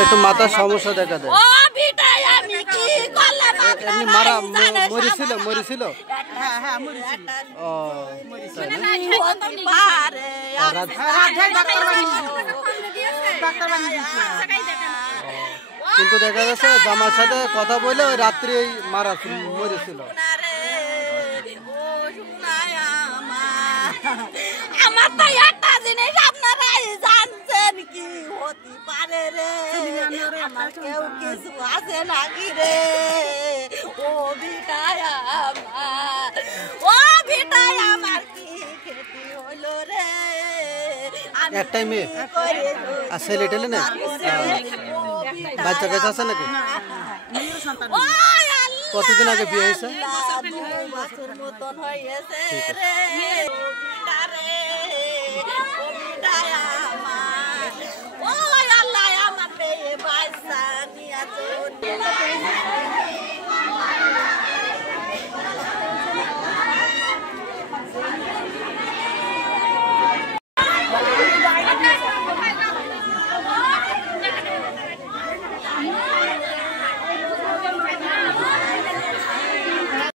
একটু মাথার সমস্যা দেখা দেয়। ও বিটাই আমি কি করলাম এমনি মারা মরেছিল মরেছিল। হ্যাঁ হ্যাঁ মরেছিল। ও তাই না? পারে ডাক্তার বানিয়ে দিয়েছে। কিন্তু দেখা যাচ্ছে জামার সাথে কথা বলে ওই রাত্রি মরেছিল। আমার তো একটা জিনিস আপনারাই জানছেন কি হতে পারে রে, আমার কেউ কিছু আছে নাকি রে? ও বিটাই আমার, ও বিটাই আমার কি খেতে হইলো রে? একটাই মেয়ে আর ছেলে টেলে না, বাচ্চা কাছে আছে নাকি? কতদিন আগে বিয়ে হয়েছে? 2 বছর মতন হয়েছে রে। ও আল্লাহ আমার পেয়ে বাচ্চা নিয়ে